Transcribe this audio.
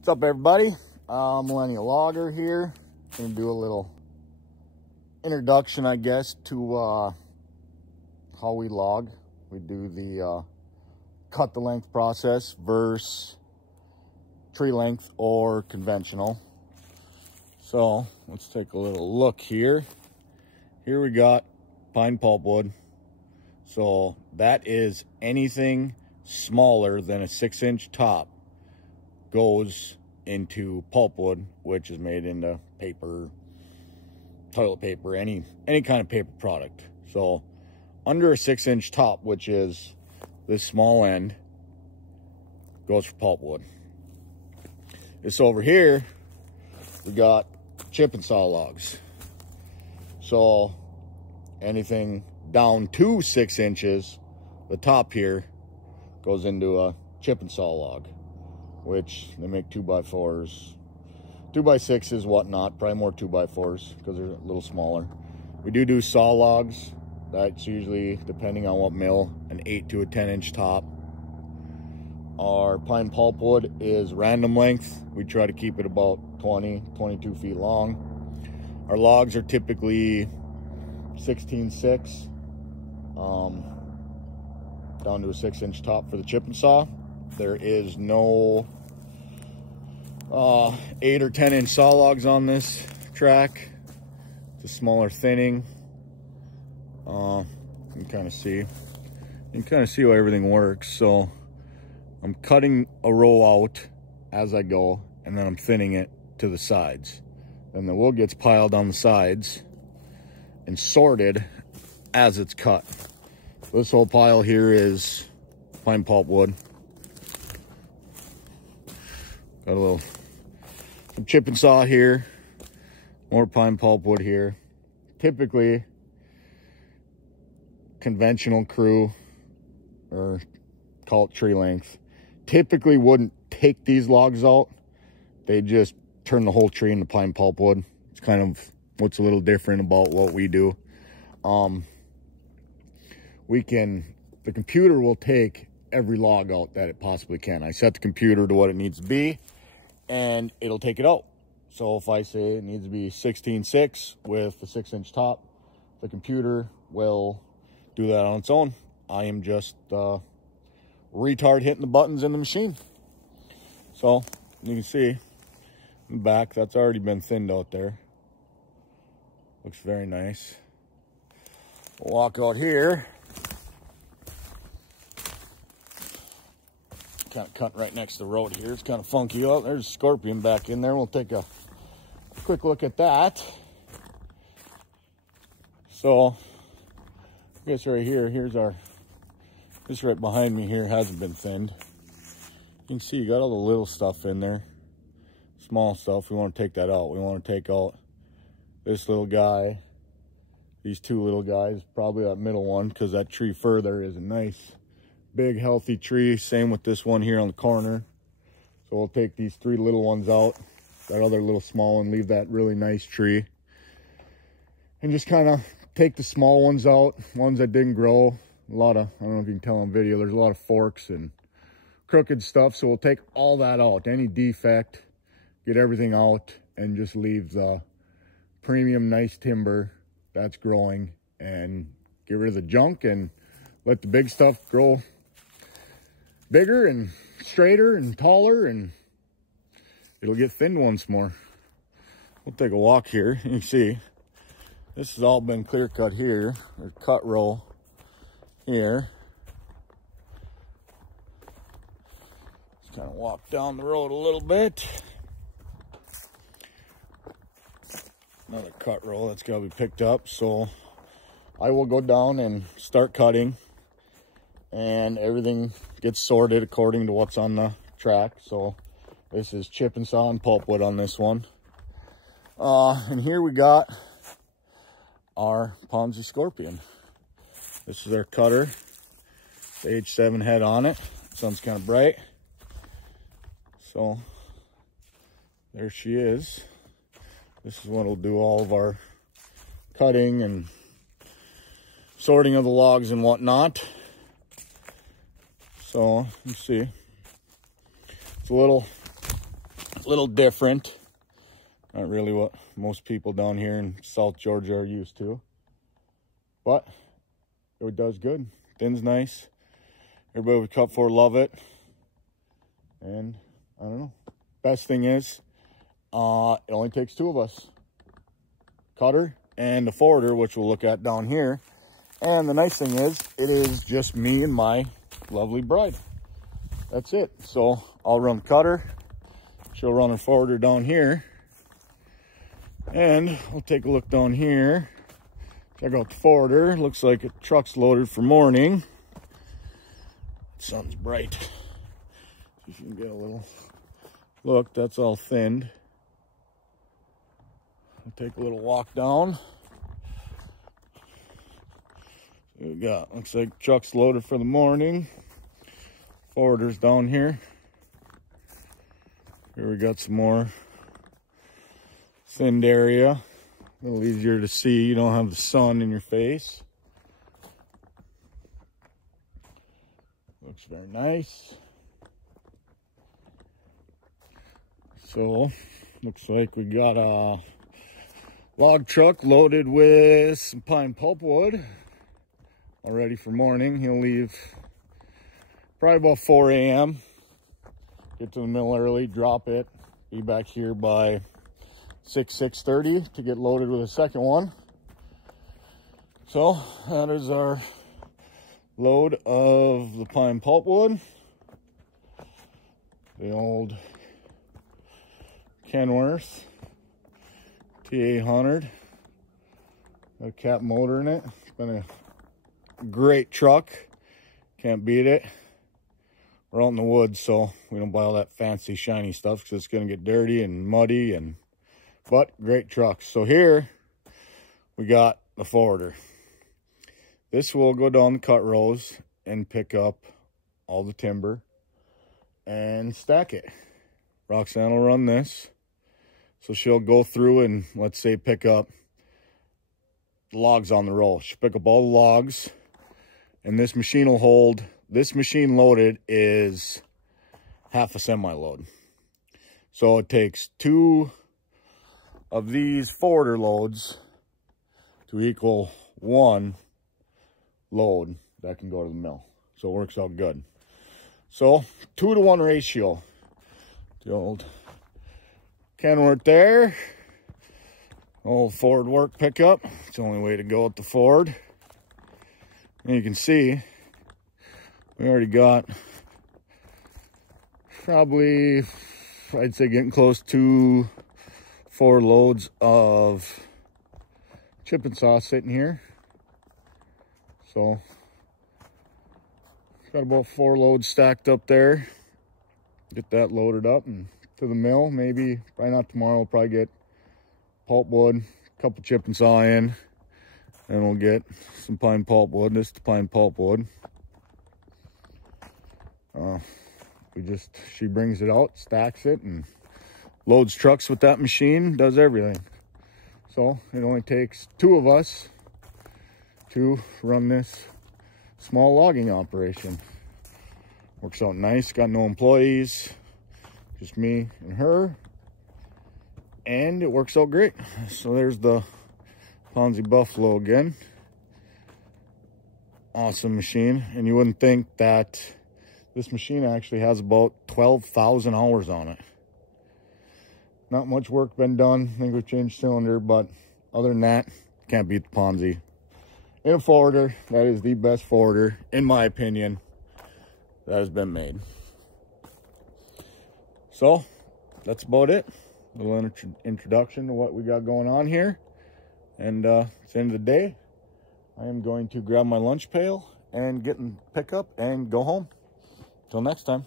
What's up, everybody? Millennial Logger here. Gonna do a little introduction, I guess, to how we log. We do the cut the length process versus tree length or conventional. So let's take a little look here. Here we got pine pulpwood. So that is anything smaller than a 6-inch top goes into pulpwood, which is made into paper, toilet paper, any kind of paper product. So under a 6-inch top, which is this small end, goes for pulpwood. This over here, we got chip and saw logs. So anything down to 6 inches, the top here goes into a chip and saw log, which they make 2x4s, 2x6s, whatnot, probably more 2x4s because they're a little smaller. We do saw logs. That's usually, depending on what mill, an 8 to a 10-inch top. Our pine pulpwood is random length. We try to keep it about 22 feet long. Our logs are typically 16/6, down to a 6-inch top for the chip and saw. There is no 8 or 10-inch saw logs on this track. It's a smaller thinning. You can kind of see how everything works. So I'm cutting a row out as I go, and then I'm thinning it to the sides. Then the wood gets piled on the sides and sorted as it's cut. This whole pile here is pine pulpwood. Got some chip and saw here, more pine pulpwood here. Typically, conventional crew, or call it tree length, typically wouldn't take these logs out. They just turn the whole tree into pine pulpwood. It's kind of what's a little different about what we do. The computer will take every log out that it possibly can. I set the computer to what it needs to be, and it'll take it out. So if I say it needs to be 16/6 with a 6-inch top, the computer will do that on its own. I am just retard hitting the buttons in the machine. So you can see in the back, that's already been thinned out there. Looks very nice. We'll walk out here. Kind of cut right next to the road here. It's kind of funky. Oh, there's a scorpion back in there. We'll take a quick look at that. So I guess right here, this right behind me here hasn't been thinned. You can see you got all the little stuff in there. Small stuff. We want to take that out. We want to take out this little guy, these two little guys, probably that middle one, because that tree further is a nice big healthy tree. Same with this one here on the corner. So we'll take these 3 little ones out, that other little small one, leave that really nice tree, and just kind of take the small ones out, ones that didn't grow. A lot of, I don't know if you can tell on video, there's a lot of forks and crooked stuff. So we'll take all that out, any defect, get everything out, and just leave the premium nice timber that's growing, and get rid of the junk and let the big stuff grow bigger and straighter and taller, and it'll get thinned once more. We'll take a walk here. You can see this has all been clear cut here. There's a cut row here. Just kind of walk down the road a little bit. Another cut row that's got to be picked up. So I will go down and start cutting, and everything gets sorted according to what's on the track. So this is chip and saw and pulpwood on this one. And here we got our Ponsse scorpion. This is our cutter, the H7 head on it. Sun's kind of bright. So there she is. This is what will do all of our cutting and sorting of the logs and whatnot. So let's see. It's a little a little different. Not really what most people down here in South Georgia are used to. But it does good. Thin's nice. Everybody we cut for love it. And I don't know. Best thing is, it only takes 2 of us. Cutter and the forwarder, which we'll look at down here. And the nice thing is, it is just me and my lovely bride. That's it. So I'll run the cutter. She'll run the forwarder down here. And we'll take a look down here. Check out the forwarder. Looks like a truck's loaded for morning. Sun's bright. See if you can get a little look. That's all thinned. I'll take a little walk down. We got, looks like truck's loaded for the morning. Forwarder's down here. Here we got some more thinned area. A little easier to see. You don't have the sun in your face. Looks very nice. So, looks like we got a log truck loaded with some pine pulpwood. All ready for morning. He'll leave probably about 4 a.m. Get to the mill early, drop it, be back here by 6:30 to get loaded with a second one. So that is our load of the pine pulpwood. The old Kenworth T800. Got a cat motor in it. It's been a great truck. Can't beat it. We're out in the woods, so we don't buy all that fancy shiny stuff because it's going to get dirty and muddy, but great trucks. So here we got the forwarder. This will go down the cut rows and pick up all the timber and stack it. Roxanne will run this. So she'll go through and, let's say, pick up the logs on the roll. She'll pick up all the logs, and this machine will hold. This machine loaded is half a semi-load. So it takes 2 of these forwarder loads to equal 1 load that can go to the mill. So it works out good. So 2-to-1 ratio. The old Kenworth there. Old Ford work pickup. It's the only way to go with the Ford. And you can see we already got probably, I'd say, getting close to 4 loads of chip and saw sitting here. So got about 4 loads stacked up there. Get that loaded up and to the mill. Maybe, probably not tomorrow, we'll probably get pulpwood, a couple chip and saw in, and we'll get some pine pulpwood. This is the pine pulpwood. She brings it out, stacks it, and loads trucks with that machine, does everything. So it only takes 2 of us to run this small logging operation. Works out nice, got no employees, just me and her, and it works out great. So there's the Ponsse Buffalo again. Awesome machine, and you wouldn't think that this machine actually has about 12,000 hours on it. Not much work been done. I think we've changed cylinder, but other than that, can't beat the Ponsse. In a forwarder, that is the best forwarder, in my opinion, that has been made. So that's about it. A little introduction to what we got going on here. And it's the end of the day. I am going to grab my lunch pail and get in pickup and go home. Till next time.